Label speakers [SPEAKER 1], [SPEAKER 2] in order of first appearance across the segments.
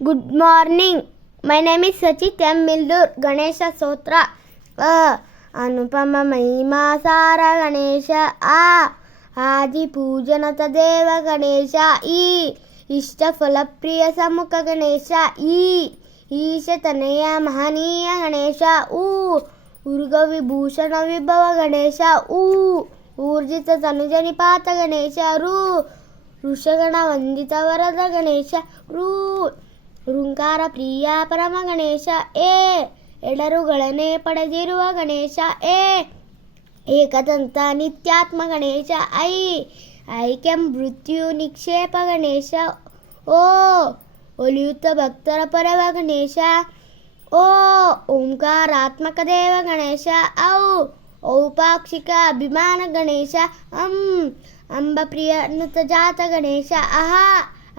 [SPEAKER 1] Good morning my name is Sachit M Mildur Ganesha ಸ್ತೋತ್ರ ಅ ಅನುಪಮ ಮಹಿಮಾ ಸಾರ ಗಣೇಶ ಆ ಆದಿ ಪೂಜನ ತದೇವ ಗಣೇಶ ಈ ಇಷ್ಟ ಫಲಪ್ರಿಯ ಸಮ್ಮುಖ ಗಣೇಶ ಈ ಈಶ ತನೆಯ ಮಹನೀಯ ಗಣೇಶ ಊ ಉರ್ಗ ವಿಭೂಷಣ ವಿಭವ ಗಣೇಶ ಊ ಊರ್ಜಿತ ತನುಜ ನಿಪಾತ ಗಣೇಶ ರು ಋಷಗಣ ವಂದಿತ ವರದ ಗಣೇಶ ರೂ ಋಂಕಾರ ಪ್ರಿಯ ಪರಮ ಗಣೇಶ, ಏ! ಎಡರುಗಳನೆ ಪಡೆದಿರುವ ಗಣೇಶ, ಏ! ಏಕದಂತ ನಿತ್ಯಾತ್ಮ ಗಣೇಶ, ಐ! ಐಕ್ಯ ಮೃತ್ಯು ನಿಕ್ಷೇಪ ಗಣೇಶ, ಓ! ಒಲಿಯುತ್ತ ಭಕ್ತರ ಪರವ ಗಣೇಶ, ಓ! ಓಂಕಾರಾತ್ಮಕ ದೇವ ಗಣೇಶ, ಔ! ಔಪಾಕ್ಷಿಕ ಅಭಿಮಾನ ಗಣೇಶ ಅಂ ಅಂಬ ಪ್ರಿಯ ಜಾತ ಗಣೇಶ, ಅಹ!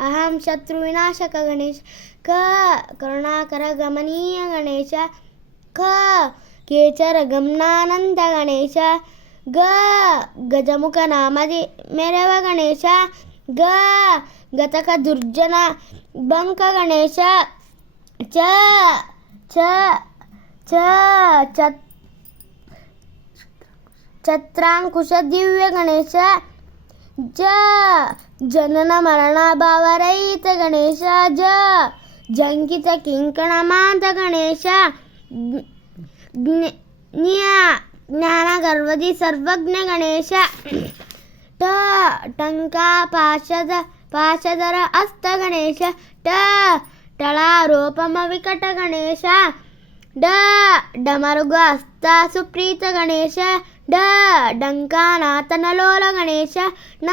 [SPEAKER 1] ಅಹಂ ಶತ್ರು ವಿನಾಶಕ ಗಣೇಶ ಕ ಕರುಣಾಕರ ಗಮನೀಯ ಗಣೇಶ ಕ ಕೇಚರ ಗಮನಾನಂದ ಗಣೇಶ ಗ ಗಜಮುಖ ನಾಮದಿ ಮೆರವ ಗಣೇಶ ಗ ಗತಕ ದುರ್ಜನ ಬಂಕ ಗಣೇಶ ಚ ಚ ಚ ಚತ್ ಛತ್ರಾಂಕುಶ ದಿವ್ಯ ಗಣೇಶ ಜ. ಜನನ ಮರಣ ಭಾವರಹಿತ ಗಣೇಶ. ಜ. ಜಂಕಿತ ಕಿಂಕಣ ಮಾಂತ ಗಣೇಶ. ಜ್ಞ- ಜ್ಞ. ಜ್ಞಾನ ಗರ್ವದಿ ಸರ್ವಜ್ಞ ಗಣೇಶ. ಟ ಟಂಕ ಪಾಶದ, ಪಾಶದರ ಅಸ್ತ ಗಣೇಶ. ಟ ಟಳಾರೋಪಮ ವಿಕಟ ಗಣೇಶ. ಡ ಡಮರುಗ ಹಸ್ತ ಸುಪ್ರೀತ ಗಣೇಶ. ಡ ಡಂಕಾನಾಥನ ಲೋಲ ಗಣೇಶ ನ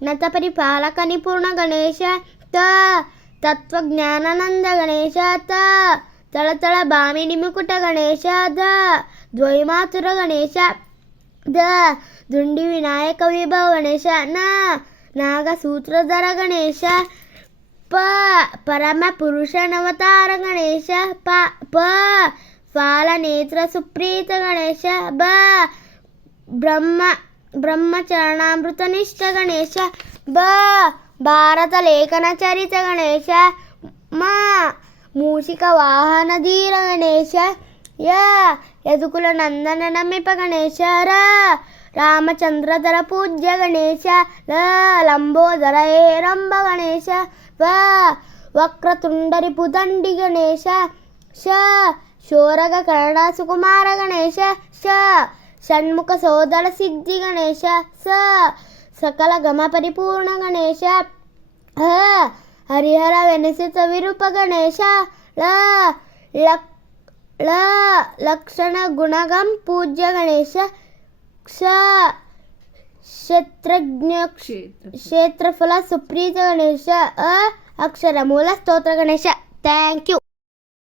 [SPEAKER 1] ನತ ಪರಿಪಾಲಕ ನಿಪುಣ ಗಣೇಶ ತ ತತ್ವಜ್ಞಾನಾನಂದ ಗಣೇಶ ತ ತಳತಳ ಭಾಮಿನಿ ಮುಕುಟ ಗಣೇಶ ದ ದ್ವೈಮಾತುರ ಗಣೇಶ ದ ದುಂಡಿ ವಿನಾಯಕ ವಿಭವ ಗಣೇಶ ನ ನಾಗಸೂತ್ರಧರ ಗಣೇಶ ಪ ಪರಮ ಪುರುಷ ನವತಾರ ಗಣೇಶ ಪ ಪ ಫಾಲ ನೇತ್ರ ಸುಪ್ರೀತ ಗಣೇಶ ಬ ಬ್ರಹ್ಮ ಬ್ರಹ್ಮಚರಣಾಮೃತ ನಿಷ್ಠ ಗಣೇಶ ಬ ಭಾರತ ಲೇಖನ ಚರಿತ ಗಣೇಶ ಮ ಮೂಷಿಕ ವಾಹನ ಧೀರ ಗಣೇಶ ಯ ಯದುಕುಲ ನಂದನ ನಮಿಪ ಗಣೇಶ ರ ರಾಮಚಂದ್ರಧರ ಪೂಜ್ಯ ಗಣೇಶ ಲ ಲಂಬೋದರ ಏರಂಬ ಗಣೇಶ ವ ವಕ್ರತುಂಡರಿ ಪುದಂಡಿ ಗಣೇಶ ಶ ಶೋರಗ ಕರ್ಣ ಸುಕುಮಾರ ಗಣೇಶ ಶ ಷಣ್ಮುಖ ಸೋದರ ಸಿದ್ಧಿ ಗಣೇಶ ಸ ಸಕಲ ಗಮ ಪರಿಪೂರ್ಣ ಗಣೇಶ ಹ ಹರಿಹರ ವೆನಿಸಿತ ವಿರೂಪ ಗಣೇಶ ಲ ಳ ಲಕ್ಷಣ ಗುಣಗಂ ಪೂಜ್ಯ ಗಣೇಶ ಕ್ಷ ಕ್ಷೇತ್ರಜ್ಞ ಕ್ಷೇತ್ರಫಲ. ಸುಪ್ರೀತ ಗಣೇಶ ಅ ಅಕ್ಷರ ಮೂಲ ಸ್ತೋತ್ರ ಗಣೇಶ. Thank you.